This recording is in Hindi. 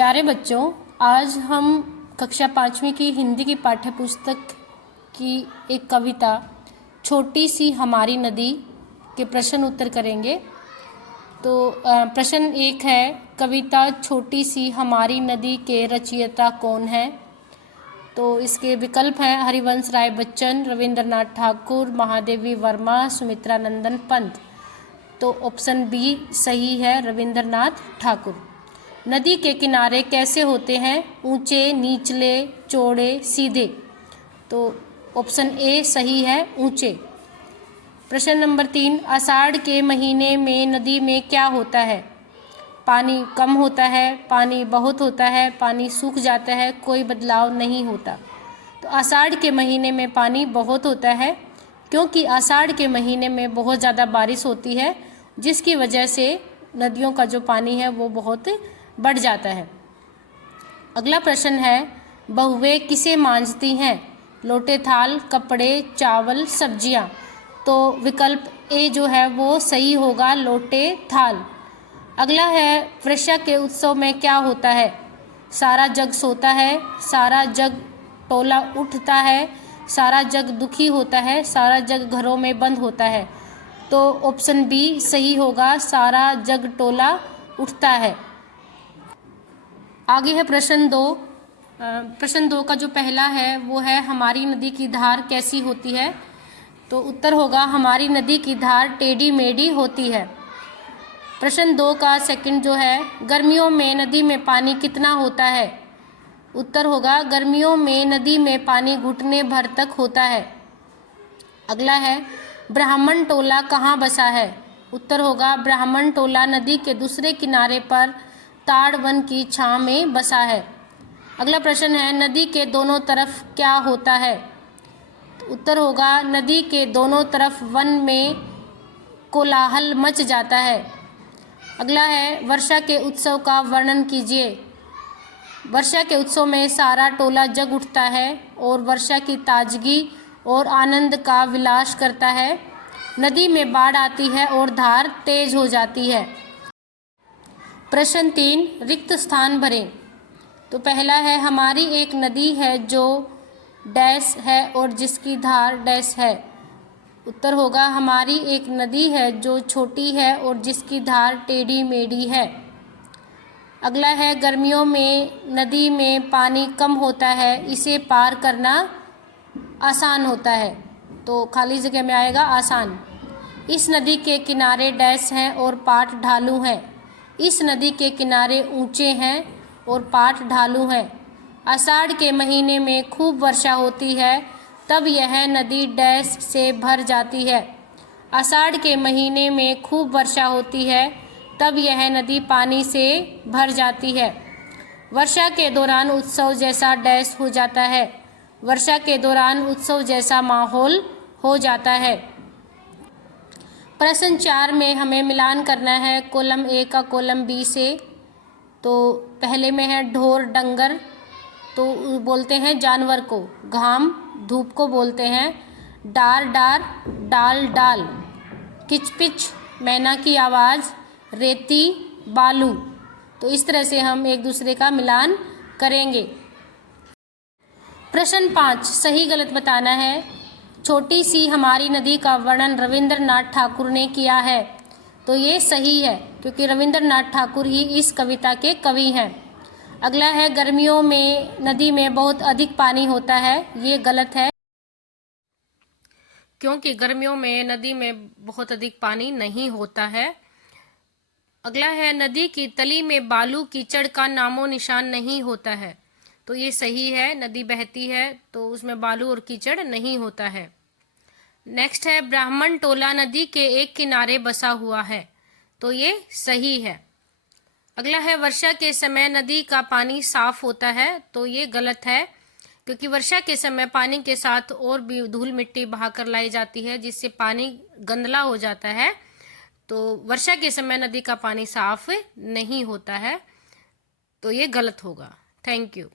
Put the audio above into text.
प्यारे बच्चों, आज हम कक्षा 5वीं की हिंदी की पाठ्य पुस्तक की एक कविता छोटी सी हमारी नदी के प्रश्न उत्तर करेंगे। तो प्रश्न 1 है, कविता छोटी सी हमारी नदी के रचयिता कौन है? तो इसके विकल्प हैं हरिवंश राय बच्चन, रविंद्रनाथ ठाकुर, महादेवी वर्मा, सुमित्रा नंदन पंत। तो ऑप्शन बी सही है, रविंद्रनाथ ठाकुर। नदी के किनारे कैसे होते हैं? ऊंचे, निचले, चौड़े, सीधे। तो ऑप्शन ए सही है, ऊंचे। प्रश्न नंबर 3, आषाढ़ के महीने में नदी में क्या होता है? पानी कम होता है, पानी बहुत होता है, पानी सूख जाता है, कोई बदलाव नहीं होता। तो आषाढ़ के महीने में पानी बहुत होता है, क्योंकि आषाढ़ के महीने में बहुत ज़्यादा बारिश होती है, जिसकी वजह से नदियों का जो पानी है वो बहुत बढ़ जाता है। अगला प्रश्न है, बहुएं किसे मांजती हैं? लोटे, थाल, कपड़े, चावल, सब्जियां। तो विकल्प ए जो है वो सही होगा, लोटे, थाल। अगला है, वर्षा के उत्सव में क्या होता है? सारा जग सोता है, सारा जग टोला उठता है, सारा जग दुखी होता है, सारा जग घरों में बंद होता है। तो ऑप्शन बी सही होगा, सारा जग टोला उठता है। आगे है प्रश्न 2। प्रश्न 2 का जो पहला है वो है, हमारी नदी की धार कैसी होती है? तो उत्तर होगा, हमारी नदी की धार टेढ़ी मेढ़ी होती है। प्रश्न 2 का सेकंड जो है, गर्मियों में नदी में पानी कितना होता है? उत्तर होगा, गर्मियों में नदी में पानी घुटने भर तक होता है। अगला है, ब्राह्मण टोला कहाँ बसा है? उत्तर होगा, ब्राह्मण टोला नदी के दूसरे किनारे पर ताड़ वन की छांव में बसा है। अगला प्रश्न है, नदी के दोनों तरफ क्या होता है? उत्तर होगा, नदी के दोनों तरफ वन में कोलाहल मच जाता है। अगला है, वर्षा के उत्सव का वर्णन कीजिए। वर्षा के उत्सव में सारा टोला जग उठता है और वर्षा की ताजगी और आनंद का विलास करता है। नदी में बाढ़ आती है और धार तेज हो जाती है। प्रश्न 3, रिक्त स्थान भरें। तो पहला है, हमारी एक नदी है जो डैश है और जिसकी धार डैश है। उत्तर होगा, हमारी एक नदी है जो छोटी है और जिसकी धार टेढ़ी मेढ़ी है। अगला है, गर्मियों में नदी में पानी कम होता है, इसे पार करना आसान होता है। तो खाली जगह में आएगा आसान। इस नदी के किनारे डैश हैं और पाट ढालू हैं। इस नदी के किनारे ऊंचे हैं और पाट ढालू हैं। आषाढ़ के महीने में खूब वर्षा होती है, तब यह नदी डैश से भर जाती है। आषाढ़ के महीने में खूब वर्षा होती है, तब यह नदी पानी से भर जाती है। वर्षा के दौरान उत्सव जैसा डैश हो जाता है। वर्षा के दौरान उत्सव जैसा माहौल हो जाता है। प्रश्न 4 में हमें मिलान करना है कॉलम ए का कॉलम बी से। तो पहले में है ढोर डंगर, तो बोलते हैं जानवर को। घाम धूप को बोलते हैं। डार डार डाल डाल। किचपिच मैना की आवाज़। रेती बालू। तो इस तरह से हम एक दूसरे का मिलान करेंगे। प्रश्न 5, सही गलत बताना है। छोटी सी हमारी नदी का वर्णन रविंद्रनाथ ठाकुर ने किया है। तो ये सही है, क्योंकि रविंद्रनाथ ठाकुर ही इस कविता के कवि हैं। अगला है, गर्मियों में नदी में बहुत अधिक पानी होता है। ये गलत है, क्योंकि गर्मियों में नदी में बहुत अधिक पानी नहीं होता है। अगला है, नदी की तली में बालू कीचड़ का नामो निशान नहीं होता है। तो ये सही है, नदी बहती है तो उसमें बालू और कीचड़ नहीं होता है। नेक्स्ट है, ब्राह्मण टोला नदी के एक किनारे बसा हुआ है। तो ये सही है। अगला है, वर्षा के समय नदी का पानी साफ होता है। तो ये गलत है, क्योंकि वर्षा के समय पानी के साथ और भी धूल मिट्टी बहाकर लाई जाती है, जिससे पानी गंदला हो जाता है। तो वर्षा के समय नदी का पानी साफ नहीं होता है। तो ये गलत होगा। Thank you.